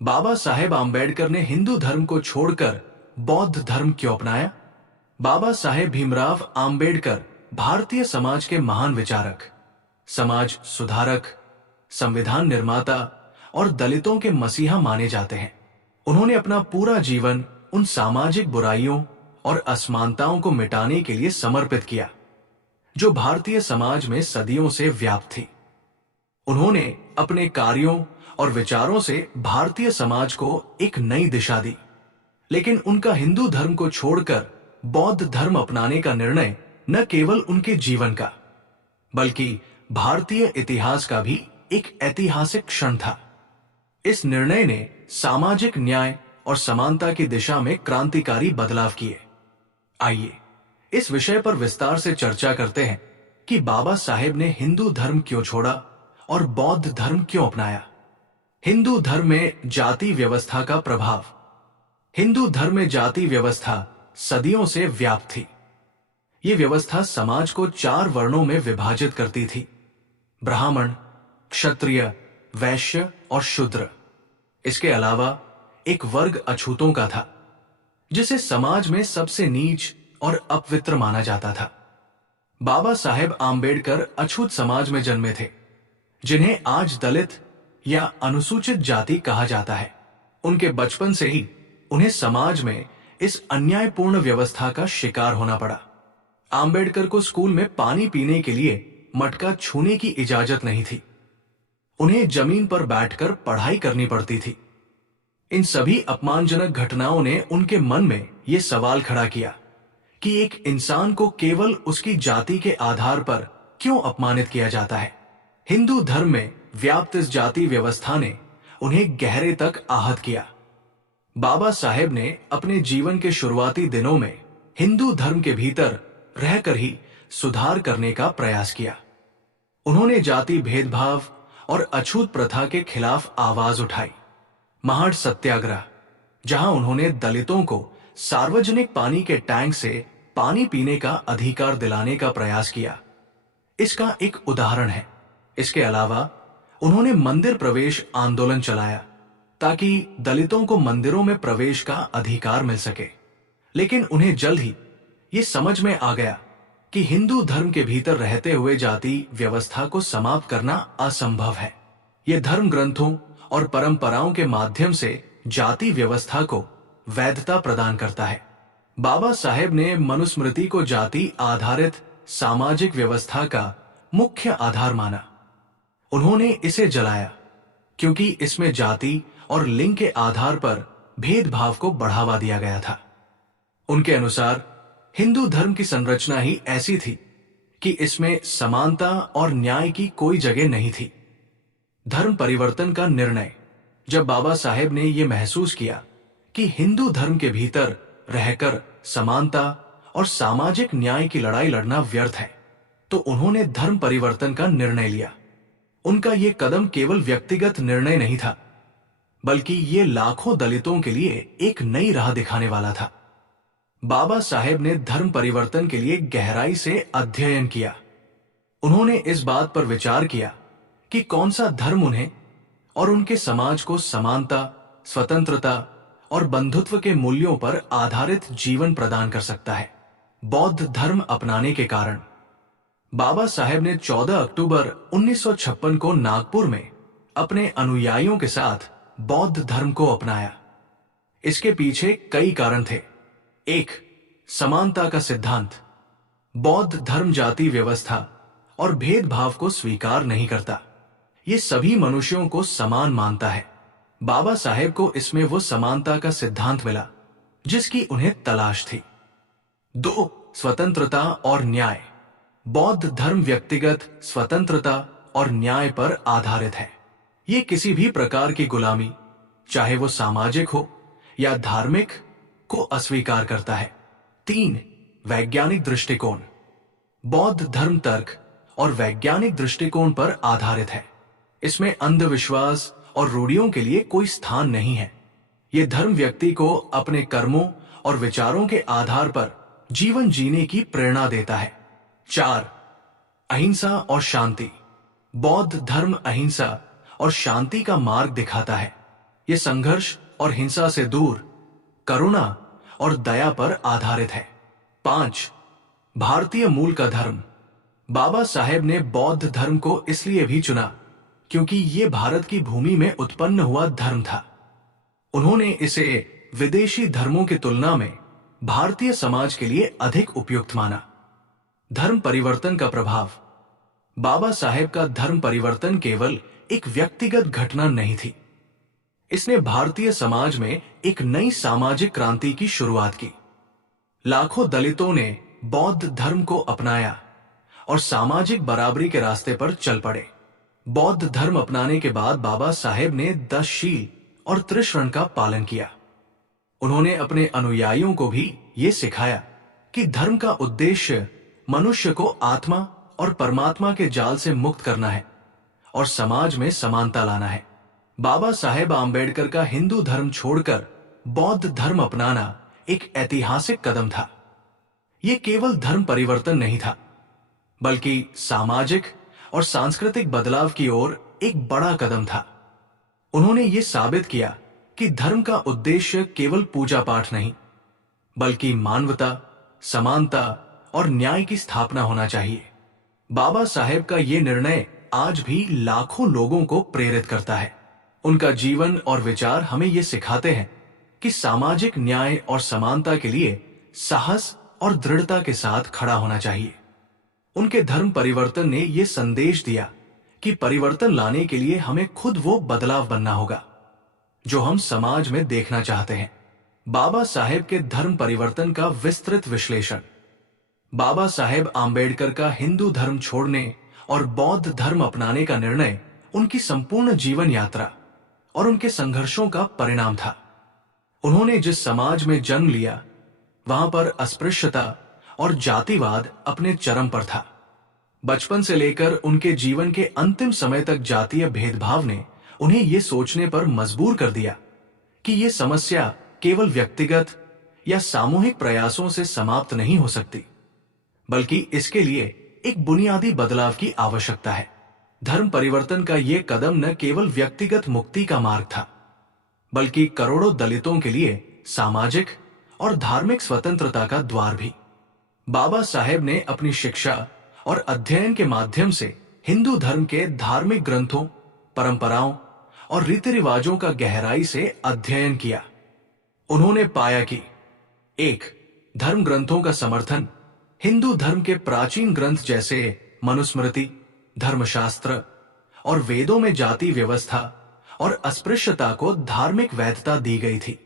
बाबा साहेब आंबेडकर ने हिंदू धर्म को छोड़कर बौद्ध धर्म क्यों अपनाया? बाबा साहेब भीमराव आंबेडकर भारतीय समाज के महान विचारक, समाज सुधारक, संविधान निर्माता और दलितों के मसीहा माने जाते हैं। उन्होंने अपना पूरा जीवन उन सामाजिक बुराइयों और असमानताओं को मिटाने के लिए समर्पित किया जो भारतीय समाज में सदियों से व्याप्त थी। उन्होंने अपने कार्यों और विचारों से भारतीय समाज को एक नई दिशा दी, लेकिन उनका हिंदू धर्म को छोड़कर बौद्ध धर्म अपनाने का निर्णय न केवल उनके जीवन का, बल्कि भारतीय इतिहास का भी एक ऐतिहासिक क्षण था। इस निर्णय ने सामाजिक न्याय और समानता की दिशा में क्रांतिकारी बदलाव किए। आइए इस विषय पर विस्तार से चर्चा करते हैं कि बाबा साहेब ने हिंदू धर्म क्यों छोड़ा और बौद्ध धर्म क्यों अपनाया। हिंदू धर्म में जाति व्यवस्था का प्रभाव। हिंदू धर्म में जाति व्यवस्था सदियों से व्याप्त थी। ये व्यवस्था समाज को 4 वर्णों में विभाजित करती थी: ब्राह्मण, क्षत्रिय, वैश्य और शूद्र। इसके अलावा एक वर्ग अछूतों का था जिसे समाज में सबसे नीच और अपवित्र माना जाता था। बाबा साहेब आंबेडकर अछूत समाज में जन्मे थे, जिन्हें आज दलित या अनुसूचित जाति कहा जाता है। उनके बचपन से ही उन्हें समाज में इस अन्यायपूर्ण व्यवस्था का शिकार होना पड़ा। आंबेडकर को स्कूल में पानी पीने के लिए मटका छूने की इजाजत नहीं थी। उन्हें जमीन पर बैठकर पढ़ाई करनी पड़ती थी। इन सभी अपमानजनक घटनाओं ने उनके मन में यह सवाल खड़ा किया कि एक इंसान को केवल उसकी जाति के आधार पर क्यों अपमानित किया जाता है। हिंदू धर्म में व्याप्त इस जाति व्यवस्था ने उन्हें गहरे तक आहत किया। बाबा साहेब ने अपने जीवन के शुरुआती दिनों में हिंदू धर्म के भीतर रहकर ही सुधार करने का प्रयास किया। उन्होंने जाति भेदभाव और अछूत प्रथा के खिलाफ आवाज उठाई। महाड़ सत्याग्रह, जहां उन्होंने दलितों को सार्वजनिक पानी के टैंक से पानी पीने का अधिकार दिलाने का प्रयास किया, इसका एक उदाहरण है। इसके अलावा उन्होंने मंदिर प्रवेश आंदोलन चलाया ताकि दलितों को मंदिरों में प्रवेश का अधिकार मिल सके। लेकिन उन्हें जल्द ही ये समझ में आ गया कि हिंदू धर्म के भीतर रहते हुए जाति व्यवस्था को समाप्त करना असंभव है। ये धर्म ग्रंथों और परंपराओं के माध्यम से जाति व्यवस्था को वैधता प्रदान करता है। बाबा साहेब ने मनुस्मृति को जाति आधारित सामाजिक व्यवस्था का मुख्य आधार माना। उन्होंने इसे जलाया क्योंकि इसमें जाति और लिंग के आधार पर भेदभाव को बढ़ावा दिया गया था। उनके अनुसार हिंदू धर्म की संरचना ही ऐसी थी कि इसमें समानता और न्याय की कोई जगह नहीं थी। धर्म परिवर्तन का निर्णय। जब बाबा साहेब ने यह महसूस किया कि हिंदू धर्म के भीतर रहकर समानता और सामाजिक न्याय की लड़ाई लड़ना व्यर्थ है, तो उन्होंने धर्म परिवर्तन का निर्णय लिया। उनका यह कदम केवल व्यक्तिगत निर्णय नहीं था, बल्कि ये लाखों दलितों के लिए एक नई राह दिखाने वाला था। बाबा साहेब ने धर्म परिवर्तन के लिए गहराई से अध्ययन किया। उन्होंने इस बात पर विचार किया कि कौन सा धर्म उन्हें और उनके समाज को समानता, स्वतंत्रता और बंधुत्व के मूल्यों पर आधारित जीवन प्रदान कर सकता है। बौद्ध धर्म अपनाने के कारण बाबा साहेब ने 14 अक्टूबर 1956 को नागपुर में अपने अनुयायियों के साथ बौद्ध धर्म को अपनाया। इसके पीछे कई कारण थे। 1. समानता का सिद्धांत। बौद्ध धर्म जाति व्यवस्था और भेदभाव को स्वीकार नहीं करता। ये सभी मनुष्यों को समान मानता है। बाबा साहेब को इसमें वो समानता का सिद्धांत मिला जिसकी उन्हें तलाश थी। 2. स्वतंत्रता और न्याय। बौद्ध धर्म व्यक्तिगत स्वतंत्रता और न्याय पर आधारित है। ये किसी भी प्रकार की गुलामी, चाहे वो सामाजिक हो या धार्मिक, को अस्वीकार करता है। 3. वैज्ञानिक दृष्टिकोण। बौद्ध धर्म तर्क और वैज्ञानिक दृष्टिकोण पर आधारित है। इसमें अंधविश्वास और रूढ़ियों के लिए कोई स्थान नहीं है। यह धर्म व्यक्ति को अपने कर्मों और विचारों के आधार पर जीवन जीने की प्रेरणा देता है। 4. अहिंसा और शांति। बौद्ध धर्म अहिंसा और शांति का मार्ग दिखाता है। ये संघर्ष और हिंसा से दूर करुणा और दया पर आधारित है। 5. भारतीय मूल का धर्म। बाबा साहेब ने बौद्ध धर्म को इसलिए भी चुना क्योंकि ये भारत की भूमि में उत्पन्न हुआ धर्म था। उन्होंने इसे विदेशी धर्मों की तुलना में भारतीय समाज के लिए अधिक उपयुक्त माना। धर्म परिवर्तन का प्रभाव। बाबा साहेब का धर्म परिवर्तन केवल एक व्यक्तिगत घटना नहीं थी। इसने भारतीय समाज में एक नई सामाजिक क्रांति की शुरुआत की। लाखों दलितों ने बौद्ध धर्म को अपनाया और सामाजिक बराबरी के रास्ते पर चल पड़े। बौद्ध धर्म अपनाने के बाद बाबा साहेब ने 10 शील और त्रिशरण का पालन किया। उन्होंने अपने अनुयायियों को भी ये सिखाया कि धर्म का उद्देश्य मनुष्य को आत्मा और परमात्मा के जाल से मुक्त करना है और समाज में समानता लाना है। बाबा साहेब आम्बेडकर का हिंदू धर्म छोड़कर बौद्ध धर्म अपनाना एक ऐतिहासिक कदम था। यह केवल धर्म परिवर्तन नहीं था, बल्कि सामाजिक और सांस्कृतिक बदलाव की ओर एक बड़ा कदम था। उन्होंने ये साबित किया कि धर्म का उद्देश्य केवल पूजा पाठ नहीं, बल्कि मानवता, समानता और न्याय की स्थापना होना चाहिए। बाबा साहेब का ये निर्णय आज भी लाखों लोगों को प्रेरित करता है। उनका जीवन और विचार हमें ये सिखाते हैं कि सामाजिक न्याय और समानता के लिए साहस और दृढ़ता के साथ खड़ा होना चाहिए। उनके धर्म परिवर्तन ने यह संदेश दिया कि परिवर्तन लाने के लिए हमें खुद वो बदलाव बनना होगा जो हम समाज में देखना चाहते हैं। बाबा साहेब के धर्म परिवर्तन का विस्तृत विश्लेषण। बाबा साहेब आम्बेडकर का हिंदू धर्म छोड़ने और बौद्ध धर्म अपनाने का निर्णय उनकी संपूर्ण जीवन यात्रा और उनके संघर्षों का परिणाम था। उन्होंने जिस समाज में जन्म लिया, वहां पर अस्पृश्यता और जातिवाद अपने चरम पर था। बचपन से लेकर उनके जीवन के अंतिम समय तक जातीय भेदभाव ने उन्हें यह सोचने पर मजबूर कर दिया कि यह समस्या केवल व्यक्तिगत या सामूहिक प्रयासों से समाप्त नहीं हो सकती, बल्कि इसके लिए एक बुनियादी बदलाव की आवश्यकता है। धर्म परिवर्तन का यह कदम न केवल व्यक्तिगत मुक्ति का मार्ग था, बल्कि करोड़ों दलितों के लिए सामाजिक और धार्मिक स्वतंत्रता का द्वार भी। बाबा साहेब ने अपनी शिक्षा और अध्ययन के माध्यम से हिंदू धर्म के धार्मिक ग्रंथों, परंपराओं और रीति रिवाजों का गहराई से अध्ययन किया। उन्होंने पाया कि 1. धर्म ग्रंथों का समर्थन। हिंदू धर्म के प्राचीन ग्रंथ जैसे मनुस्मृति, धर्मशास्त्र और वेदों में जाति व्यवस्था और अस्पृश्यता को धार्मिक वैधता दी गई थी।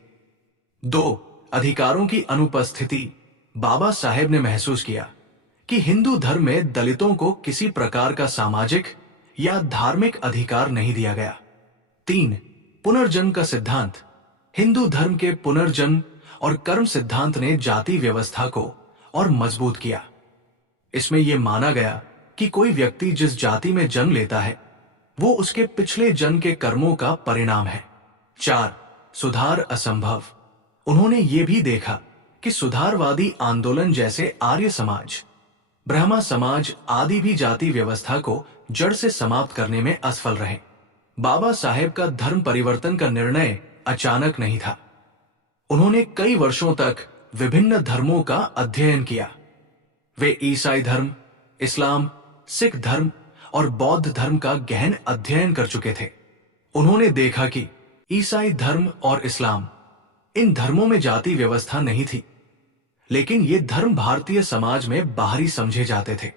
2. अधिकारों की अनुपस्थिति। बाबा साहेब ने महसूस किया कि हिंदू धर्म में दलितों को किसी प्रकार का सामाजिक या धार्मिक अधिकार नहीं दिया गया। 3. पुनर्जन्म का सिद्धांत। हिंदू धर्म के पुनर्जन्म और कर्म सिद्धांत ने जाति व्यवस्था को और मजबूत किया। इसमें यह माना गया कि कोई व्यक्ति जिस जाति में जन्म लेता है, वो उसके पिछले जन्म के कर्मों का परिणाम है। 4. सुधार असंभव। उन्होंने ये भी देखा कि सुधारवादी आंदोलन जैसे आर्य समाज, ब्रह्मा समाज आदि भी जाति व्यवस्था को जड़ से समाप्त करने में असफल रहे। बाबा साहेब का धर्म परिवर्तन का निर्णय अचानक नहीं था। उन्होंने कई वर्षों तक विभिन्न धर्मों का अध्ययन किया। वे ईसाई धर्म, इस्लाम, सिख धर्म और बौद्ध धर्म का गहन अध्ययन कर चुके थे। उन्होंने देखा कि ईसाई धर्म और इस्लाम, इन धर्मों में जाति व्यवस्था नहीं थी, लेकिन ये धर्म भारतीय समाज में बाहरी समझे जाते थे।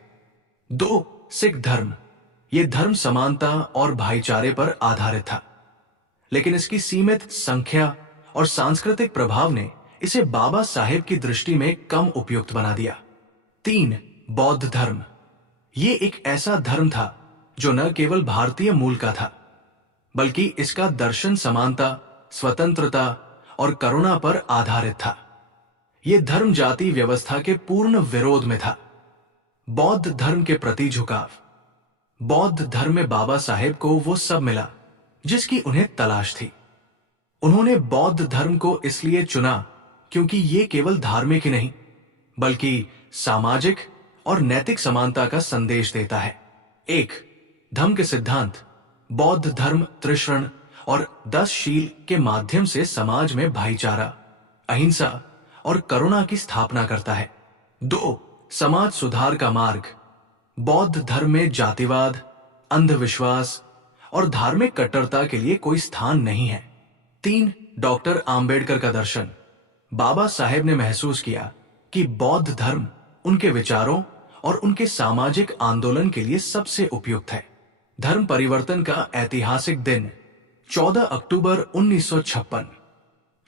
2. सिख धर्म। ये धर्म समानता और भाईचारे पर आधारित था, लेकिन इसकी सीमित संख्या और सांस्कृतिक प्रभाव ने इसे बाबा साहेब की दृष्टि में कम उपयुक्त बना दिया। 3. बौद्ध धर्म। ये एक ऐसा धर्म था जो न केवल भारतीय मूल का था, बल्कि इसका दर्शन समानता, स्वतंत्रता और करुणा पर आधारित था। यह धर्म जाति व्यवस्था के पूर्ण विरोध में था। बौद्ध धर्म के प्रति झुकाव। बौद्ध धर्म में बाबा साहेब को वो सब मिला जिसकी उन्हें तलाश थी। उन्होंने बौद्ध धर्म को इसलिए चुना क्योंकि ये केवल धार्मिक ही नहीं, बल्कि सामाजिक और नैतिक समानता का संदेश देता है। 1. धम्म के सिद्धांत। बौद्ध धर्म त्रिशरण और 10 शील के माध्यम से समाज में भाईचारा, अहिंसा और करुणा की स्थापना करता है। 2. समाज सुधार का मार्ग। बौद्ध धर्म में जातिवाद, अंधविश्वास और धार्मिक कट्टरता के लिए कोई स्थान नहीं है। 3. डॉक्टर आम्बेडकर का दर्शन। बाबा साहेब ने महसूस किया कि बौद्ध धर्म उनके विचारों और उनके सामाजिक आंदोलन के लिए सबसे उपयुक्त है। धर्म परिवर्तन का ऐतिहासिक दिन 14 अक्टूबर 1956।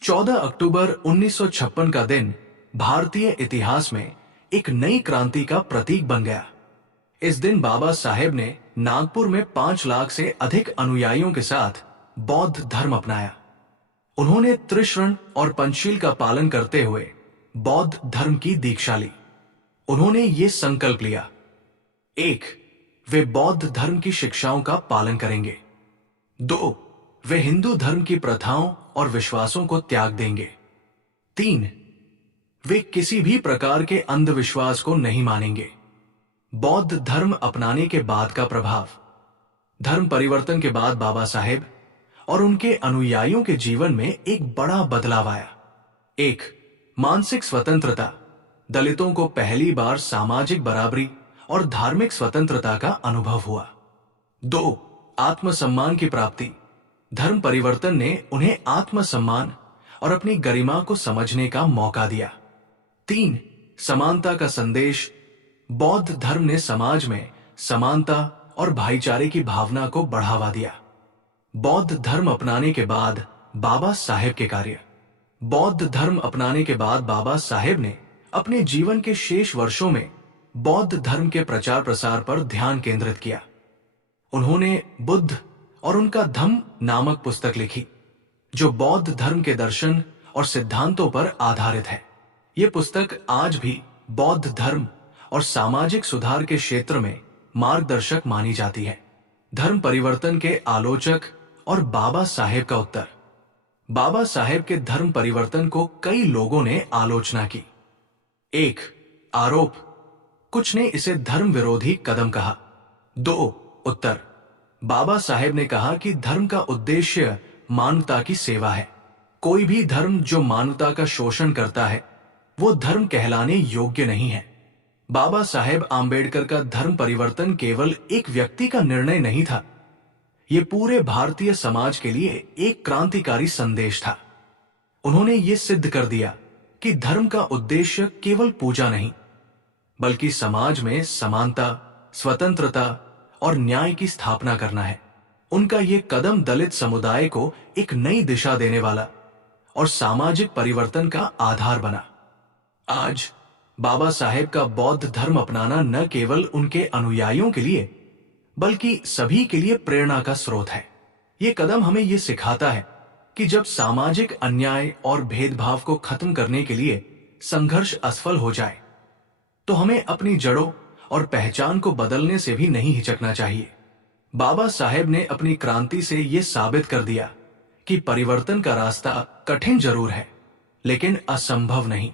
14 अक्टूबर 1956 का दिन भारतीय इतिहास में एक नई क्रांति का प्रतीक बन गया। इस दिन बाबा साहेब ने नागपुर में 5 लाख से अधिक अनुयायियों के साथ बौद्ध धर्म अपनाया। उन्होंने त्रिशरण और पंचशील का पालन करते हुए बौद्ध धर्म की दीक्षा ली। उन्होंने ये संकल्प लिया: 1. वे बौद्ध धर्म की शिक्षाओं का पालन करेंगे। 2. वे हिंदू धर्म की प्रथाओं और विश्वासों को त्याग देंगे। 3. वे किसी भी प्रकार के अंधविश्वास को नहीं मानेंगे। बौद्ध धर्म अपनाने के बाद का प्रभाव। धर्म परिवर्तन के बाद बाबा साहेब और उनके अनुयायियों के जीवन में एक बड़ा बदलाव आया। 1. मानसिक स्वतंत्रता। दलितों को पहली बार सामाजिक बराबरी और धार्मिक स्वतंत्रता का अनुभव हुआ। 2. आत्मसम्मान की प्राप्ति। धर्म परिवर्तन ने उन्हें आत्मसम्मान और अपनी गरिमा को समझने का मौका दिया। 3. समानता का संदेश। बौद्ध धर्म ने समाज में समानता और भाईचारे की भावना को बढ़ावा दिया। बौद्ध धर्म अपनाने के बाद बाबा साहेब के कार्य। बौद्ध धर्म अपनाने के बाद बाबा साहेब ने अपने जीवन के शेष वर्षों में बौद्ध धर्म के प्रचार प्रसार पर ध्यान केंद्रित किया। उन्होंने बुद्ध और उनका धम्म नामक पुस्तक लिखी, जो बौद्ध धर्म के दर्शन और सिद्धांतों पर आधारित है। ये पुस्तक आज भी बौद्ध धर्म और सामाजिक सुधार के क्षेत्र में मार्गदर्शक मानी जाती है। धर्म परिवर्तन के आलोचक और बाबा साहेब का उत्तर। बाबा साहेब के धर्म परिवर्तन को कई लोगों ने आलोचना की। 1. आरोप। कुछ ने इसे धर्म विरोधी कदम कहा। 2. उत्तर। बाबा साहेब ने कहा कि धर्म का उद्देश्य मानवता की सेवा है। कोई भी धर्म जो मानवता का शोषण करता है वो धर्म कहलाने योग्य नहीं है। बाबा साहेब आम्बेडकर का धर्म परिवर्तन केवल एक व्यक्ति का निर्णय नहीं था, ये पूरे भारतीय समाज के लिए एक क्रांतिकारी संदेश था। उन्होंने ये सिद्ध कर दिया कि धर्म का उद्देश्य केवल पूजा नहीं, बल्कि समाज में समानता, स्वतंत्रता और न्याय की स्थापना करना है। उनका ये कदम दलित समुदाय को एक नई दिशा देने वाला और सामाजिक परिवर्तन का आधार बना। आज बाबा साहेब का बौद्ध धर्म अपनाना न केवल उनके अनुयायियों के लिए बल्कि सभी के लिए प्रेरणा का स्रोत है। ये कदम हमें ये सिखाता है कि जब सामाजिक अन्याय और भेदभाव को खत्म करने के लिए संघर्ष असफल हो जाए तो हमें अपनी जड़ों और पहचान को बदलने से भी नहीं हिचकना चाहिए। बाबा साहेब ने अपनी क्रांति से ये साबित कर दिया कि परिवर्तन का रास्ता कठिन जरूर है, लेकिन असंभव नहीं।